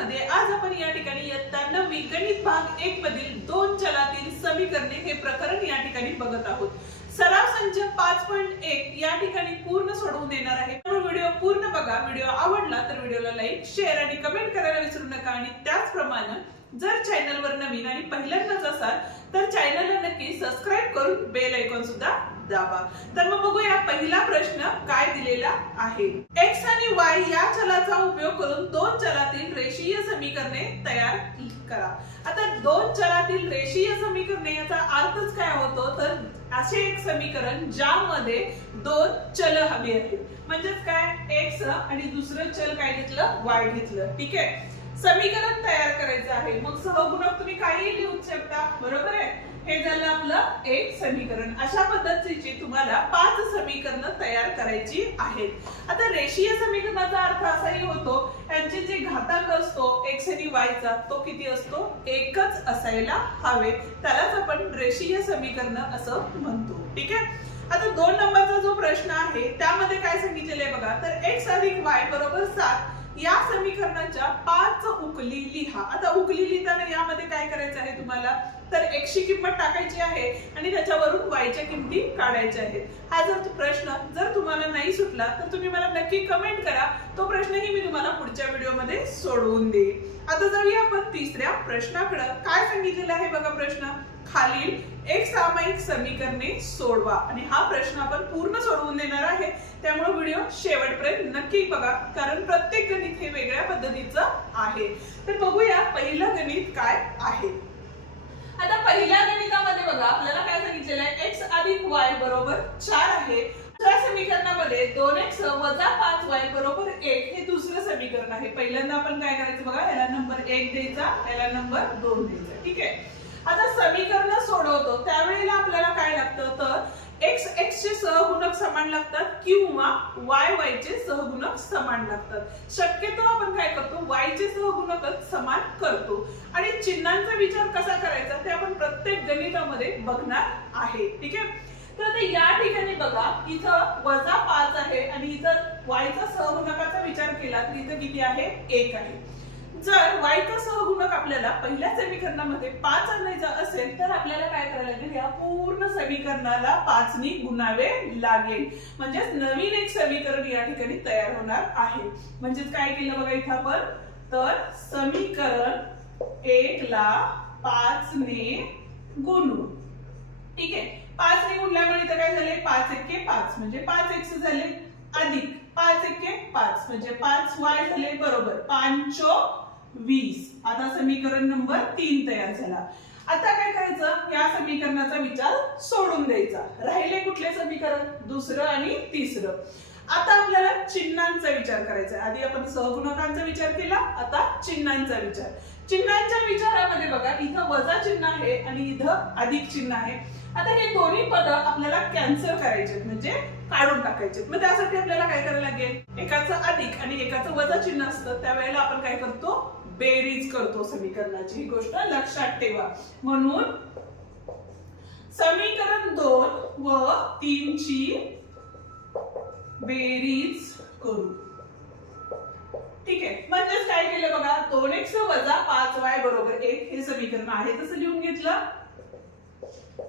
मध्ये आज आपण या ठिकाणी इयत्ता 9वी गणित भाग 1 मधील दोन चलातील समीकरणे हे प्रकरण या ठिकाणी बघत आहोत। सराव संच 5.1 या ठिकाणी पूर्ण सोडवून देणार आहे। व्हिडिओ पूर्ण बघा। व्हिडिओ आवडला तर व्हिडिओला लाईक, शेअर आणि कमेंट करायला विसरू नका आणि त्याचप्रमाणे जर चॅनलवर नवीन आणि पहिल्यांदाच असाल तर चॅनलला नक्की सबस्क्राइब करून बेल आयकॉन सुद्धा दाबा। तर मग बघूया पहिला प्रश्न काय दिलेला आहे। x आणि y या चलाचा उपयोग करून दोन चलातील रेषीय समीकरणे तयार करा। आता दोन चलातील रेषीय समीकरणे याचा अर्थच काय होतो तर असे एक समीकरण ज्यामध्ये दोन चल हवी आहेत। म्हणजे काय x आणि दुसरं चल काय घेतलं y घेतलं। ठीक आहे, समीकरण तयार करायचं आहे। मग सहगुणक तुम्ही काही लिहू शकता, बरोबर आहे। हे झालं आपलं एक समीकरण। अशा पद्धतीची तुम्हाला 5 समीकरण तयार करायची आहेत। आता रेषीय समीकरणाचा अर्थ असाही होतो यांचे जे घातांक असतो x आणि y चा तो किती असतो, एकच असायला हवे, त्यालाच आपण रेषीय समीकरण असं म्हणतो। ठीक आहे, आता 2 नंबरचा जो प्रश्न आहे त्यामध्ये काय सांगितलेलं आहे बघा। तर x अधिक y बरोबर 7 या समीकरणाच्या 5 उकली लिहा। आता उकली लिहिताना यामध्ये काय करायचं आहे तुम्हाला तर x ची किंमत टाकायची आहे आणि त्याच्यावरून y च्या किमती काढायच्या आहेत। हा जर प्रश्न जर तुम्हाला नाही सुटला तर तुम्ही मला नक्की कमेंट करा, तो प्रश्नही मी तुम्हाला पुढच्या व्हिडिओमध्ये सोडवून देईन। आता जाऊया आपण तिसऱ्या प्रश्नाकडे। काय सांगितलेलं आहे बघा प्रश्न, खालील एक सामायिक समीकरणे सोडवा आणि हा प्रश्न आपण पूर्ण सोडवून देणार आहे। त्यामुळे व्हिडिओ शेवटपर्यंत नक्की बघा, कारण प्रत्येक गणित हे वेगळ्या पद्धतीचं आहे। तर बघूया पहिलं गणित काय आहे। आता पहिल्या गणितामध्ये बघा आपल्याला काय सांगितलेलं आहे, x अधिक y बरोबर 4 आहे। त्या समीकरणामध्ये 2x वजा 5y बरोबर 1 हे दुसरं समीकरण आहे। पहिल्यांदा आपण काय करायचं बघा, याला नंबर 1 द्यायचा, याला नंबर 2 द्यायचा। ठीक आहे, आता समीकरण सोडवतो त्यावेळेला आपल्याला काय लागतं तर x x चे सहगुणक समान लागतात किंवा y y चे सहगुणक समान लागतात। शक्यतो आपण काय करतो y चे सहगुणकच समान करतो आणि चिन्हांचा विचार कसा करायचा ते आपण प्रत्येक गणितामध्ये बघणार आहे। ठीक आहे, तर आता या ठिकाणी बघा इथं वजा 5 आहे आणि इथं y चा सहगुणकाचा विचार केला तर इथं किती आहे 1 आहे। जर y चा सहगुणक आपल्याला पहिल्या समीकरणामध्ये 5 आणायचा असेल तर आपल्याला काय करायला लागेल, या पूर्ण समीकरणाला 5 नी गुणावे लागेल। म्हणजे नवीन एक समीकरण या ठिकाणी तयार होणार आहे। म्हणजे काय केलं बघा इथं आपण तर समीकरण 1 ला 5 ने गुणू। ठीक आहे, 5 ने गुणल्यामुळे इथं काय झाले 5 एके 5 म्हणजे 5x झाले अधिक 5 एके 5 म्हणजे 5y झाले बरोबर 5 20। आता समीकरण नंबर 3 तयार झाला। आता काय करायचं, या समीकरणाचा विचार सोडून द्यायचा। राहिले कुठले समीकरण, दुसरं आणि तिसरं। आता आपल्याला चिन्हांचा विचार करायचा आहे। आधी आपण सहगुणकांचा विचार केला, आता चिन्हांचा विचार। चिन्हांच्या विचारामध्ये बघा इथं वजा चिन्ह आहे आणि इथं अधिक चिन्ह आहे। आता हे दोन्ही पद आपल्याला कॅन्सल करायचे म्हणजे काढून टाकायचे। मग त्यासाठी आपल्याला काय करायला लागेल, एकाचं अधिक आणि एकाचं वजा चिन्ह असतं त्यावेळेला आपण काय करतो बेरीज करतो समीकरणाची। ही गोष्ट लक्षात ठेवा। म्हणून समीकरण 2 व 3 ची बेरीज करू। ठीक आहे, म्हणजे काय केलं बघा 2x वजा 5y बरोबर 1 हे समीकरण आहे तसं लिहून घेतलं।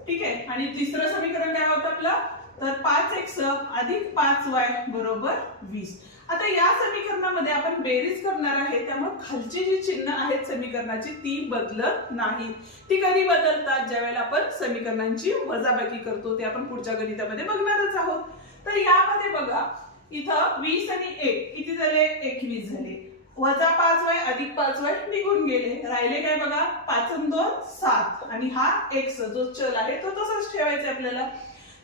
ठीक आहे, आणि तिसरं समीकरण काय होतं आपलं तर 5x अधिक 5y बरोबर 20। आता या समीकरणामध्ये आपण बेरीज करणार आहे त्यामुळे खालची जी चिन्ह आहेत समीकरणाची ती बदलत नाहीत। ती कधी बदलतात, ज्यावेळेला आपण समीकरणांची वजाबाकी करतो, ते आपण पुढच्या गणितामध्ये बघणारच आहोत। तर यामध्ये बघा इथं 20 आणि 1 किती झाले 21 झाले, वजा 5y अधिक 5y निघून गेले, राहिले काय बघा 5 आणि 2 7 आणि हा x जो चल आहे तो तसाच ठेवायचा आपल्याला।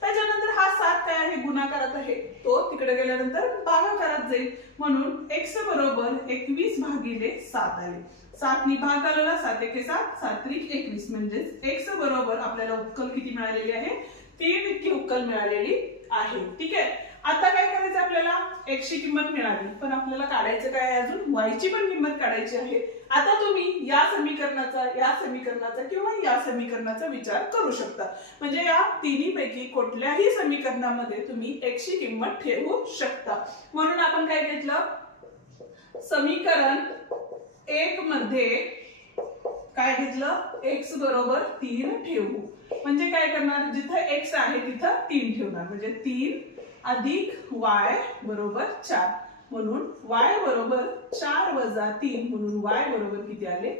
त्याच्यानंतर हा 7 काय आहे गुणाकारात आहे, तो तिकडे गेल्यानंतर भागाकारात जाईल। म्हणून x बरोबर 21 भागिले 7 आले। 7 नी भाग आला 7 एके 7 7 त्रिक 21 म्हणजे x बरोबर आपल्याला उक्कल किती मिळालेली आहे 3 इतकी उक्कल मिळालेली आहे। ठीक आहे, आता काय करायचं आपल्याला x ची किंमत मिळाली पण आपल्याला काढायचं काय अजून y ची पण किंमत काढायची आहे। आता तुम्ही या समीकरणाचा किंवा या समीकरणाचा विचार करू शकता। म्हणजे या तिन्ही पैकी कुठल्याही समीकरणामध्ये तुम्ही x ची किंमत ठेवू शकता। म्हणून आपण काय घेतलं समीकरण 1 मध्ये काय घेतलं, x बरोबर 3 ठेवू. म्हणजे काय करणार, जिथं x आहे तिथं 3 ठेवणार. म्हणजे 3 अधिक y बरोबर 4. म्हणून y बरोबर 4 वजा 3 म्हणून y बरोबर किती आले,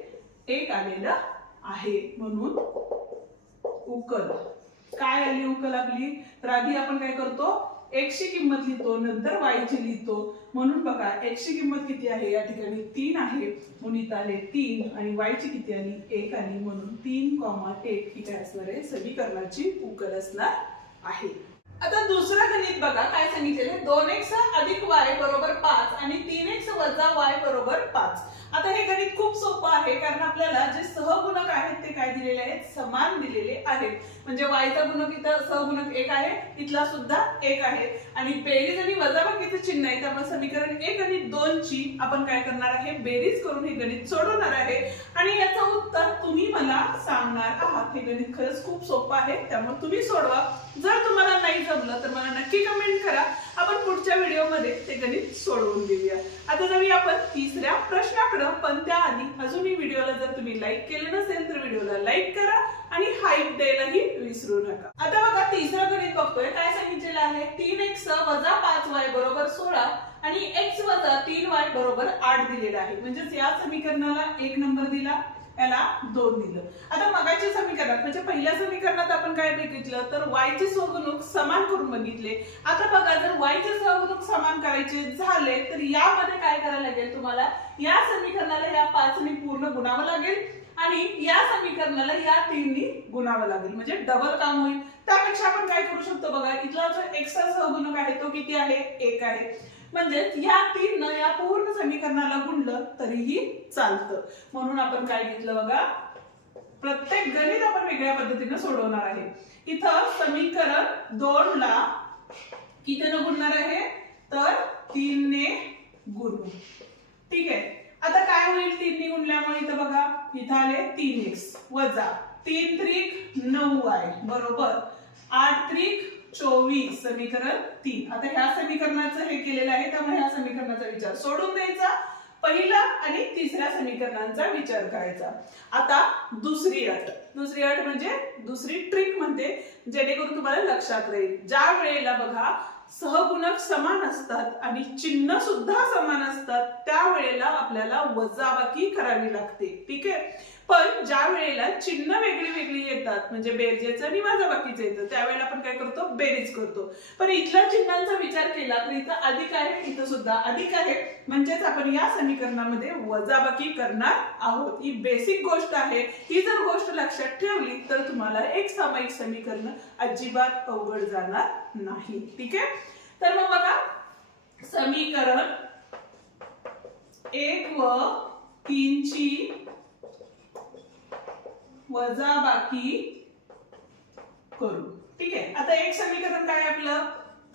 1 आलेलं आहे. म्हणून उकल काय आली उकल आपली. तर आधी आपण काय करतो, x ची किंमत लिहितो, नंतर y ची लिहितो. म्हणून बघा x ची किंमत किती आहे, या ठिकाणी 3 आहे म्हणून इथं आले 3 आणि y ची किती आली, 1 आली. म्हणून 3,1 ही काय असणार आहे, समीकरणाची उकल असणार आहे. आता दुसरं गणित बघा काय सांगितलेलं, 2x अधिक y बरोबर 5 आणि 3x वजा y बरोबर 5. आता हे गणित खूप सोपं आहे, कारण आपल्याला जे सहगुणक आहेत ते काय दिलेले आहेत, समान दिलेले आहेत. म्हणजे y चा गुणक इथं सहगुणक 1 आहे, इथला सुद्धा 1 आहे आणि बेरीज आणि वजाबाकीचे चिन्ह आहे. त्यामुळे समीकरण 1 आणि 2 ची आपण काय करणार आहे, बेरीज करून हे गणित सोडवणार आहे आणि याचं उत्तर तुम्ही मला सांगणार आहात. हे गणित खरंच खूप सोपं आहे, त्यामुळे तुम्ही सोडवा. जर तुम्हाला नाही जमलं तर मला नक्की कमेंट करा, आपण पुढच्या व्हिडिओमध्ये ते गणित सोडवून घेऊया. आता जाऊया आपण तिसऱ्या प्रश्नाकडे. पण त्याआधी अजूनही व्हिडिओला जर तुम्ही लाईक केले नसेल तर व्हिडिओला लाईक करा आणि हाईप द्यायलाही विसरू नका. आता बघा तिसरं गणित बघतोय, काय सांगितलेलं आहे, 3x वजा 5y बरोबर 16 आणि x वजा 3y बरोबर 8 दिलेलं आहे. म्हणजेच या समीकरणाला 1 नंबर दिला, याला 2 दिलं. आता मगाच्या समीकरणात म्हणजे पहिल्या समीकरणात आपण काय बघितलं, तर y चे सहगुणक समान करून बघितले. आता बघा जर y चे सहगुणक समान करायचे झाले तर यामध्ये काय करायला लागेल तुम्हाला, या समीकरणाला या 5 ने पूर्ण गुणावं लागेल आणि या समीकरणाला या 3 ने गुणावं लागेल. म्हणजे डबल काम होईल. त्यापेक्षा आपण काय करू शकतो बघा, इथला जो x चा सहगुणक आहे तो किती आहे, 1 आहे. म्हणजे या 3 न या पूर्ण समीकरणाला गुणलं तरीही चालतं. म्हणून आपण काय घेतलं बघा, प्रत्येक गणित आपण वेगळ्या पद्धतीने सोडवणार आहे. इथं समीकरण 2 ला कितीने गुणणार आहे, तर 3 ने गुणू. ठीक आहे. आता काय होईल 3 ने गुणल्यामुळे, इथं बघा इथं आले 3x वजा 3 त्रिक 9y बरोबर 8 त्रिक 24 समीकरण 3. आता ह्या समीकरणाचं हे केलेलं आहे, त्यामुळे ह्या समीकरणाचा विचार सोडून द्यायचा, पहिला आणि तिसऱ्या समीकरणांचा विचार करायचा. आता दुसरी अट म्हणजे दुसरी ट्रिक म्हणते, जेणेकरून तुम्हाला लक्षात राहील. ज्या वेळेला बघा सहगुणक समान असतात आणि चिन्ह सुद्धा समान असतात त्यावेळेला आपल्याला वजाबाकी करावी लागते. ठीक आहे. पण ज्या वेळेला चिन्ह वेगळी वेगळी येतात म्हणजे बेरजेचं आणि वजाबाकीचं येतं त्यावेळेला आपण काय करतो, बेरीज करतो. पण इथल्या चिन्हांचा विचार केला तर इथं अधिक आहे, इथं सुद्धा अधिक आहे. म्हणजेच आपण या समीकरणामध्ये वजाबाकी करणार आहोत. ही बेसिक गोष्ट आहे. ही जर गोष्ट लक्षात ठेवली तर तुम्हाला एक सामायिक समीकरण अजिबात अवघड जाणार नाही. ठीक आहे. तर मग बघा समीकरण 1 व 3 ची वजाबाकी करू. ठीक आहे. आता एक समीकरण काय आपलं,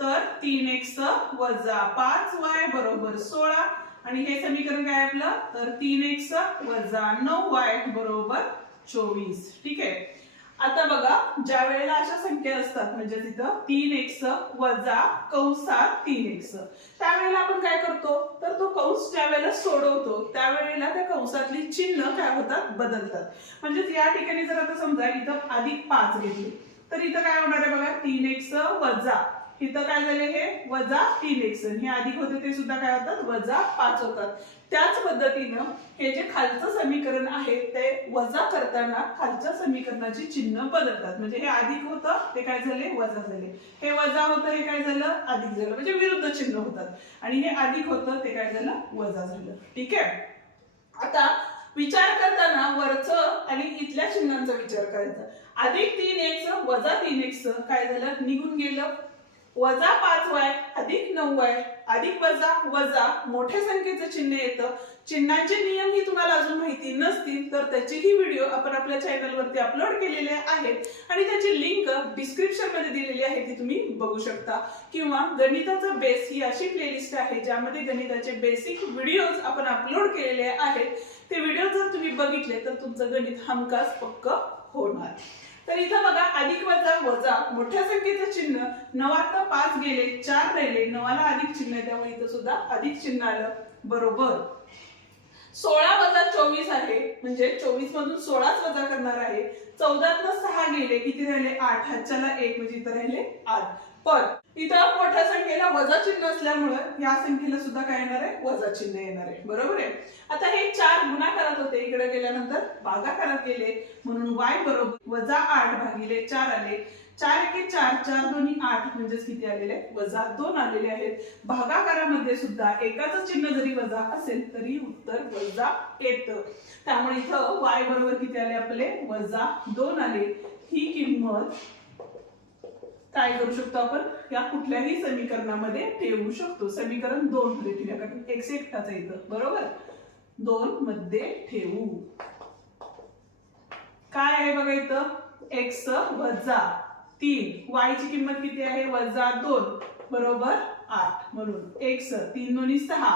तर 3x वजा 5y बरोबर 16 आणि हे समीकरण काय आपलं, तर 3x वजा 9y बरोबर 24. ठीक आहे. आता बघा ज्या वेळेला अशा संख्या असतात म्हणजे तिथं 3x वजा कंसात 3x, त्यावेळेला आपण काय करतो, तर तो कंस ज्या वेळेला सोडवतो त्यावेळेला त्या कंसातली चिन्ह काय होतात, बदलतात. म्हणजे या ठिकाणी जर आता समजा इथं अधिक 5 घेतले तर इथं काय होणार आहे बघा, 3x वजा इथं काय झाले हे वजा 3x, हे अधिक होते ते सुद्धा काय होतात, वजा 5 होतात. त्याच पद्धतीनं हे जे खालचं समीकरण आहे ते वजा करताना खालच्या समीकरणाची चिन्ह बदलतात. म्हणजे हे अधिक होतं ते काय झाले, वजा झाले. हे वजा होतं हे काय झालं, अधिक झालं. म्हणजे विरुद्ध चिन्ह होतात. आणि हे अधिक होतं ते काय झालं, वजा झालं. ठीक आहे. आता विचार करताना वरचं आणि इथल्या चिन्हांचा विचार करायचा. अधिक 3x वजा 3x काय झालं, निघून गेलं. वजा 5y अधिक 9y अधिक वजा वजा मोठ्या संख्येचं चिन्ह येतं. चिन्हांचे नियम ही तुम्हाला अजून माहिती नसतील तर त्याचीही व्हिडिओ आपण आपल्या चॅनलवरती अपलोड केलेले आहेत आणि त्याची लिंक डिस्क्रिप्शन मध्ये दिलेली आहे, ती तुम्ही बघू शकता. किंवा गणिताचा बेस ही अशी प्लेलिस्ट आहे ज्यामध्ये गणिताचे बेसिक व्हिडिओज आपण अपलोड केलेले आहेत. ते व्हिडिओ जर तुम्ही बघितले तर तुमचं गणित हमखास पक्क होणार. तर इथं बघा अधिक वजा वजा मोठ्या संख्येचं चिन्ह, 9 5 गेले 4 राहिले, 9ला अधिक चिन्ह आहे त्यामुळे इथं सुद्धा अधिक चिन्ह आलं. बरोबर 16 वजा 24 आहे, म्हणजे 24 मधून 16च वजा करणार आहे. 14 तनं 6 गेले, किती राहिले 8. हातच्याला 1 म्हणजे इथं राहिले 8. पण इथं मोठ्या संख्येला वजा चिन्ह असल्यामुळं या संख्येला सुद्धा काय येणार आहे, वजा चिन्ह येणार आहे. बरोबर आहे. आता हे 4 गुणाकारात होते, इकडे गेल्यानंतर भागाकारात गेले, म्हणून y बरोबर वजा 8 भागिले 4 आले. 4 एके 4, 4 दोन्ही 8 म्हणजेच किती आलेले वजा 2 आलेले आहेत. भागाकारामध्ये सुद्धा एकाच चिन्ह जरी वजा असेल तरी उत्तर वजा येतं. त्यामुळे इथं y बरोबर किती आले आपले वजा 2 आले. ही किंमत काय करू शकतो आपण, या कुठल्याही समीकरणामध्ये ठेवू शकतो. समीकरण 2 मध्ये ठेवूया, कारण x एकटाच आहे इथं. बरोबर, 2 मध्ये ठेवू. काय आहे बघा इथं, x वजा 3, y ची किंमत किती आहे वजा 2 बरोबर 8. म्हणून x 3 दोन्ही 6,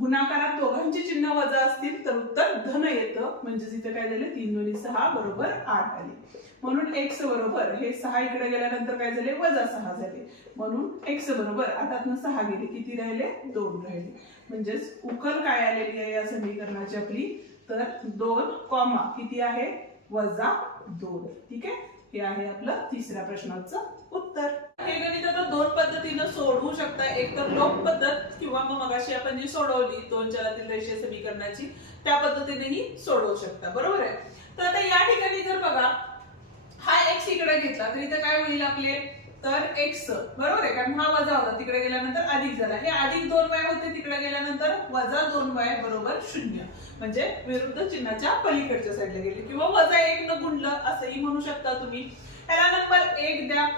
गुणाकारात दोघांची चिन्ह वजा असतील तर उत्तर धन येतं. म्हणजे इथे काय झाले 3 दोन्ही 6 बरोबर 8 आले. म्हणून x बरोबर हे 6 इकडे गेल्यानंतर काय झाले वजा 6 झाले. म्हणून x बरोबर 8तनं 6 गेले, किती राहिले 2 राहिले. म्हणजेच उकल काय आलेली आहे या समीकरणाची आपली, तर 2 कॉमा किती आहे वजा 2. ठीक आहे, हे आहे आपलं तिसऱ्या प्रश्नाचं उत्तर. हे गणित आता 2 पद्धतीने सोडवू शकता. एक तर लोप पद्धत किंवा मग मगाशी आपण जी सोडवली 2 चलातील रेषीय समीकरणाची त्या पद्धतीनेही सोडवू शकता. बरोबर आहे. तर आता या ठिकाणी जर बघा हा x इकडे घेतला तर इथं काय होईल आपले, तर x बरोबर आहे, कारण हा वजा होता तिकडे गेल्यानंतर अधिक झाला. हे अधिक 2y होते, तिकडे गेल्यानंतर वजा 2y बरोबर 0. म्हणजे विरुद्ध चिन्हाच्या पलीकडच्या साईडला गेले, किंवा वजा 1 न गुणलं असंही म्हणू शकता तुम्ही. याला नंबर 1 द्या,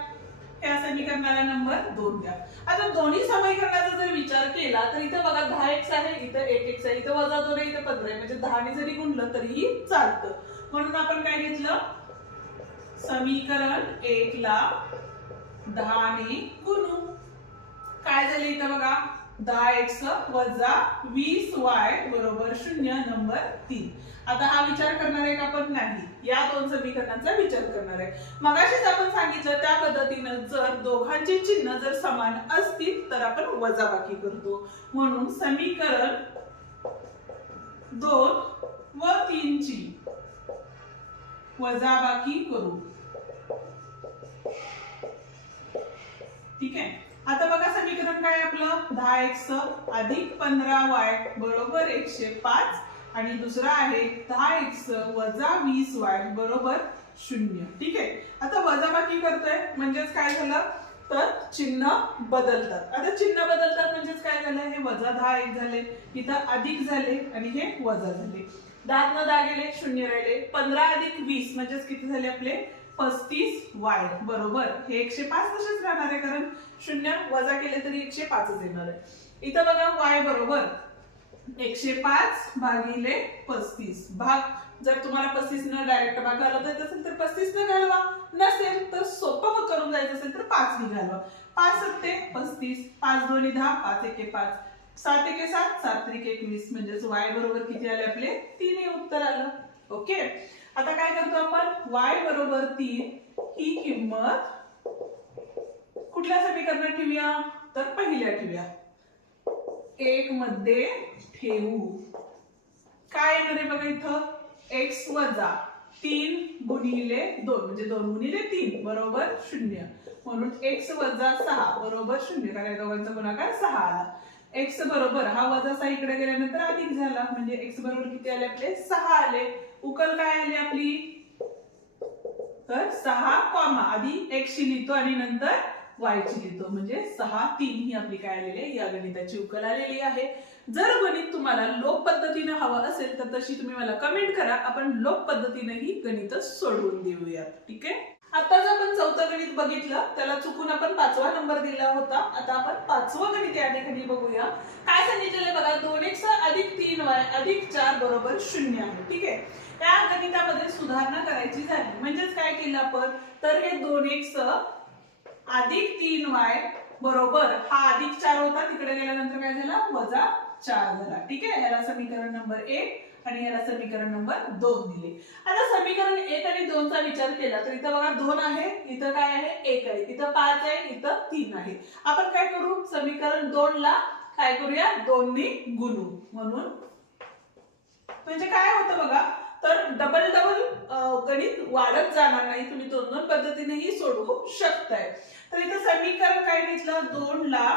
या समीकरणाला नंबर 2 द्या. आता दोन्ही समीकरणाचा जर विचार केला तर इथं बघा 10x आहे, इथं 1x आहे, इथं वजा 2 आहे, इथं 15 आहे. म्हणजे 10 ने जरी गुणलं तरीही चालतं. म्हणून आपण काय घेतलं, समीकरण 1 ला 10 ने गुणू. काय झाले इथं बघा 10x वजा 20y बरोबर 0 नंबर 3. आता हा विचार करणार आहे का आपण, नाही, या दोन समीकरणांचा विचार करणार आहे. मगाशीच आपण सांगितलं त्या पद्धतीनं जर दोघांची चिन्ह जर समान असतील तर आपण वजाबाकी करतो. म्हणून समीकरण 2 व 3 ची वजाबाकी करू. ठीक आहे. आता बघा समीकरण काय आपलं 10x अधिक 15y बरोबर 105 आणि दुसरा आहे 10x वजा 20y बरोबर 0. ठीक आहे. आता वजाबाकी करतोय म्हणजेच काय झालं, तर चिन्ह बदलतात. आता चिन्ह बदलतात म्हणजेच काय झालं, हे वजा 10 1 झाले, इथं अधिक झाले आणि हे वजा झाले. 10 न 10 गेले 0 राहिले. 15 अधिक 20 म्हणजेच किती झाले आपले 35y बरोबर हे 105 तसेच राहणार आहे, कारण 0 वजा केले तरी 105च येणार आहे. इथं बघा y बरोबर 105 भागिले 35. भाग जर तुम्हाला 35 न डायरेक्ट भाग घालवता येत असेल तर 35 न घालवा, नसेल तर सोपं करून जायचं असेल तर 5 ने घालवा. 5 सत्ते 35, 5 दोन्ही 10, 5 एके 5, 7 एके 7, 7 त्रिक 21. म्हणजेच y बरोबर किती आले आपले 3 हे उत्तर आलं. ओके. आता काय करतो आपण, y बरोबर 3 ही किंमत कुठल्या समीकरणात ठेवूया, तर पहिल्या ठेवूया, 1 मध्ये ठेवू. काय येणार आहे बघा इथं, x वजा 3 गुणिले 2 म्हणजे 2 गुणिले 3 बरोबर 0. म्हणून x वजा 6 बरोबर 0, कारण दोघांचा गुणाकार 6 आला. x बरोबर हा वजा 6 इकडे गेल्यानंतर अधिक झाला, म्हणजे x बरोबर किती आले आपले 6 आले. उकल काय आली आपली, तर 6 कॉमा आधी x ची लिहितो आणि नंतर y ची लिहितो, म्हणजे 6 3 ही आपली काय आलेली आहे, या गणिताची उकल आलेली आहे. जर गणित तुम्हाला लोप पद्धतीने हवं असेल तर तशी तुम्ही मला कमेंट करा, आपण लोप पद्धतीनेही गणित सोडवून देऊया. ठीक आहे. आता जर आपण चौथं गणित बघितलं त्याला चुकून आपण 5वा नंबर दिला होता. आता आपण 5वं गणित या ठिकाणी बघूया. काय सांगितलेलं बघा, 2x अधिक 3y अधिक 4 बरोबर 0 आहे. ठीक आहे. त्या गणितामध्ये सुधारणा करायची झाली म्हणजेच काय केलं आपण, तर हे 2x अधिक 3y बरोबर हा अधिक 4 होता, तिकडे गेल्यानंतर काय झाला वजा 4 झाला. ठीक आहे. याला समीकरण नंबर 1 आणि याला समीकरण नंबर 2 दिले. आता समीकरण 1 आणि 2 चा विचार केला तर इथं बघा 2 आहे, इथं काय आहे 1 आहे, इथं 5 आहे, इथं 3 आहे. आपण काय करू, समीकरण 2 ला काय करूया 2 ने गुणू. म्हणून म्हणजे काय होतं बघा, तर डबल डबल गणित वाढत जाणार नाही, तुम्ही दोन दोन पद्धतीनेही सोडवू शकताय. तर इथं समीकरण काय घेतलं, 2 ला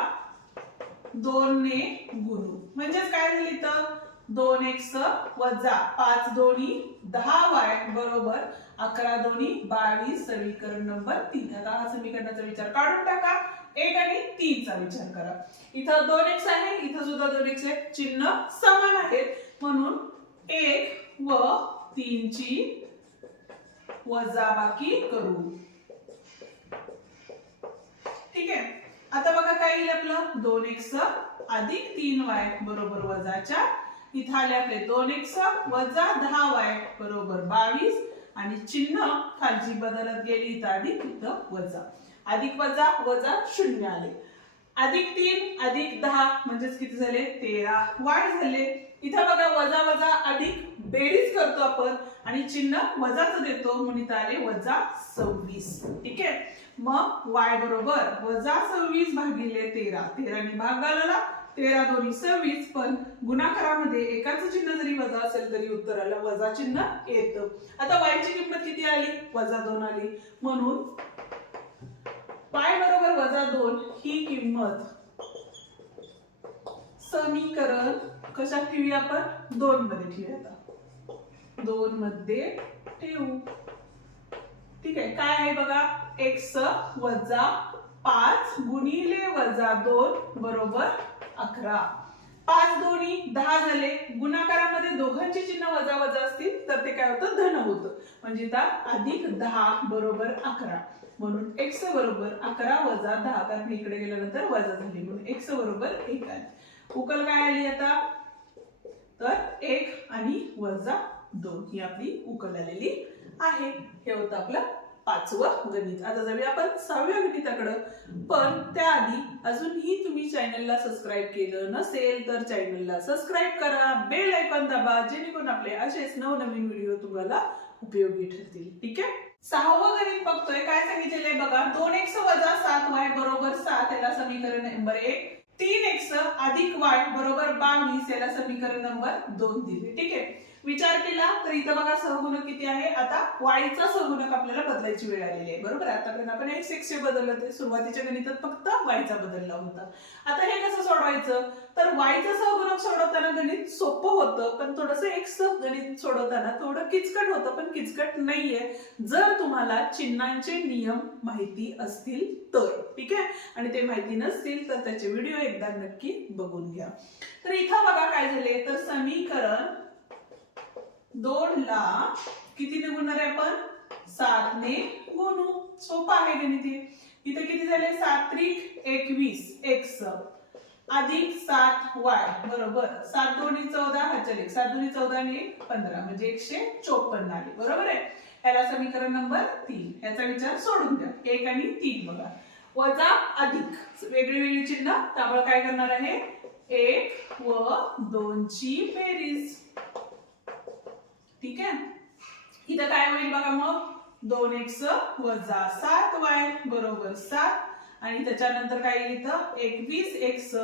2 ने गुणू, म्हणजेच काय झालं इथं 2x वजा 5 दोन्ही 10y बरोबर 11 दोन्ही 22, समीकरण नंबर 3. आता हा समीकरणाचा विचार काढून टाका, 1 आणि 3 चा विचार करा. इथं 2x आहे, इथं सुद्धा 2x आहे, चिन्ह समान आहेत म्हणून 1 व 3 ची वजाबाकी करू. ठीक आहे. आता बघा काय येईल आपलं, 2x अधिक 3y बरोबर वजा 4. इथं आले आपले 2x वजा 10y बरोबर 22 आणि चिन्ह खालची बदलत गेली, इथं अधिक इथं वजा, अधिक वजा वजा 0 आले. अधिक 3 अधिक 10 म्हणजेच किती झाले, 13y झाले. इथं बघा वजा वजा अधिक बेरीज करतो आपण आणि चिन्ह वजाच देतो म्हणून इथं आले वजा 26. ठीक आहे. मग y बरोबर वजा 26 भागिले 13, 13 ने भाग घालवला, 13 दोन्ही 26, पण गुणाकारामध्ये एकाच चिन्ह जरी वजा असेल तरी उत्तराला वजा चिन्ह येतं. आता y ची किंमत किती आली, वजा 2 आली, म्हणून y बरोबर वजा 2 ही किंमत समीकरण कशात ठेवूया आपण, 2 मध्ये ठेवूया. आता 2 मध्ये ठेवू. ठीक आहे. काय आहे बघा, x वजा 5 गुणिले वजा 2 बरोबर 11. 5 दोन्ही 10 झाले, गुणाकारामध्ये दोघांची चिन्ह वजा वजा असतील तर ते काय होतं, धन होतं, म्हणजे इथं अधिक 10 बरोबर 11, म्हणून x बरोबर 11 वजा 10, कारण इकडे गेल्यानंतर वजा झाली म्हणून x बरोबर 1 आली. उकल काय आली आता, तर 1 आणि वजा 2 ही आपली उकल आलेली आहे. हे होतं आपलं 5वं गणित. आता जाऊया आपण 6व्या गणिताकडे. पण त्याआधी अजूनही तुम्ही चॅनलला सबस्क्राईब केलं नसेल तर चॅनलला सबस्क्राईब करा, बेल आयकॉन दाबा, जेणेकरून आपले असेच नवनवीन व्हिडिओ तुम्हाला उपयोगी ठरतील. ठीक आहे. 6वं गणित बघतोय. काय सांगितलेलं आहे बघा, 2x वजा 7y बरोबर 7 याला समीकरण नंबर 1, 3x अधिक y बरोबर 22 याला समीकरण नंबर 2 दिले. ठीक आहे. विचार केला तर इथं बघा सहगुणक किती आहे, आता y चा सहगुणक आपल्याला बदलायची वेळ आलेली आहे. बरोबर, आतापर्यंत आपण x चे बदललं, ते सुरुवातीच्या गणितात फक्त y चा बदलला होता. आता हे कसं सोडवायचं, तर y चा सहगुणक सोडवताना गणित सोपं होतं, पण थोडंसं x गणित सोडवताना थोडं किचकट होतं, पण किचकट नाहीये जर तुम्हाला चिन्हांचे नियम माहिती असतील तर. ठीक आहे. आणि ते माहिती नसतील तर त्याचे व्हिडिओ एकदा नक्की बघून घ्या. तर इथं बघा काय झाले, तर समीकरण 2 ला कितीने गुणणार आहे आपण, 7 ने गुणू. सोपं आहे गणित. इथे किती झाले, 7 त्रिक 21 x अधिक 7y बरोबर 7 दोन्ही 14, हा चल 7 दोन्ही 14 आणि 15 म्हणजे 154 आले. बरोबर आहे. याला समीकरण नंबर 3. याचा विचार सोडून द्या. 1 आणि 3 बघा, वजा अधिक वेगळी वेगळी चिन्ह, त्यामुळे काय करणार आहे, 1 व 2 ची बेरीज. ठीक आहे. इथं काय होईल बघा, मग 2x वजा 7y बरोबर 7 आणि त्याच्यानंतर काय येईल इथं 21x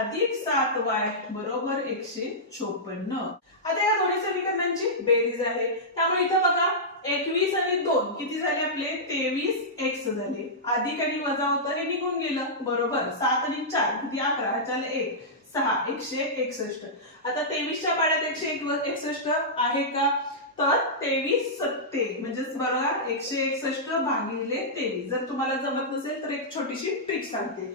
अधिक 7y बरोबर 156. आता या दोन्ही समीकरणांची बेरीज आहे, त्यामुळे इथं बघा 21 आणि 2 किती झाले आपले, 23x झाले. अधिक आणि वजा होतं हे निघून गेलं. बरोबर, 7 आणि 4 किती 11, चला 1 6 161. आता 23 च्या पाड्यात 161 आहे का, तर 23 सत्ते म्हणजेच बघा 161 भागिले 23. जर तुम्हाला जमत नसेल तर एक छोटीशी ट्रिक सांगते.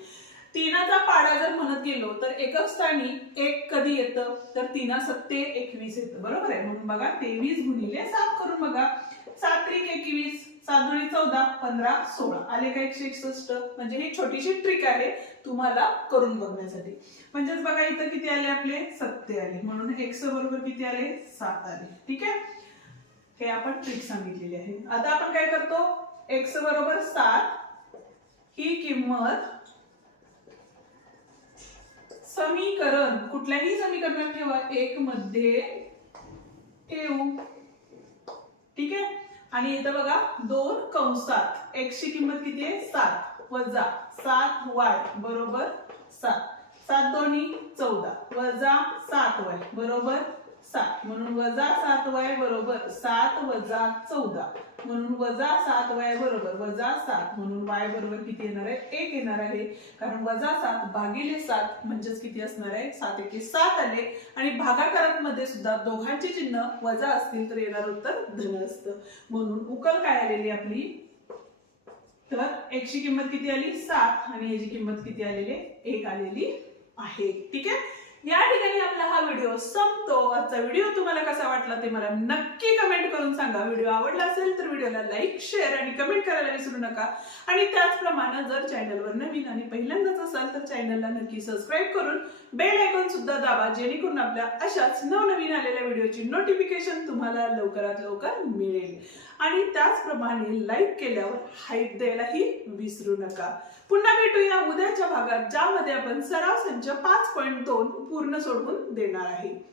3चा पाडा जर म्हणत गेलो तर एकक स्थानी 1 कधी येतं, तर 3 सत्ते 21 येतं. बरोबर आहे. म्हणून बघा 23 गुणिले 7 करून बघा, 7 त्रिक 21, 7 दोन्ही 14, 15 16 आले का 161. म्हणजे ही छोटीशी ट्रिक आहे तुम्हाला करून बघण्यासाठी. म्हणजेच बघा इथं किती आले आपले, सत्ते आले, म्हणून x बरोबर किती आले, 7 आले. ठीक आहे. हे आपण ट्रिक सांगितलेली आहे. आता आपण काय करतो, x बरोबर 7 ही किंमत समीकरण कुठल्याही समीकरणात ठेवा, 1 मध्ये ठेवू. ठीक आहे. आणि इथं बघा 2 कंसात x ची किंमत किती आहे, 7 वजा 7y बरोबर 7, 7 दोन्ही 14 वजा 7y बरोबर 7 म्हणून वजा 7y बरोबर 7 वजा 14 म्हणून वजा 7y बरोबर वजा 7 म्हणून y बरोबर किती येणार आहे 1 येणार आहे कारण वजा 7 भागिले 7 म्हणजेच किती असणार आहे 7 एके 7 आले आणि भागाकारात मध्ये सुद्धा दोघांची चिन्ह वजा असतील तर येणार उत्तर धन असतं म्हणून उकल काय आलेली आपली तर x ची किंमत किती आली 7 आणि याची किंमत किती आलेली 1 आलेली आहे ठीक आहे या ठिकाणी आपला हा व्हिडिओ संपतो आजचा व्हिडिओ तुम्हाला कसा वाटला ते मला नक्की कमेंट करून सांगा व्हिडिओ आवडला असेल तर व्हिडिओला लाईक शेअर आणि कमेंट करायला विसरू नका आणि त्याचप्रमाणे जर चॅनलवर नवीन आणि पहिल्यांदाच असाल तर चॅनलला नक्की सबस्क्राईब करून बेल आयकॉन सुद्धा दाबा जेणेकरून आपल्या अशाच नवनवीन आलेल्या व्हिडिओची नोटिफिकेशन तुम्हाला लवकरात लवकर मिळेल आणि त्याचप्रमाणे लाईक केल्यावर हाईप द्यायलाही विसरू नका पुन्हा भेटूया उद्याच्या भागात ज्यामध्ये आपण सराव संच 5.2 पूर्ण सोडवून देणार आहे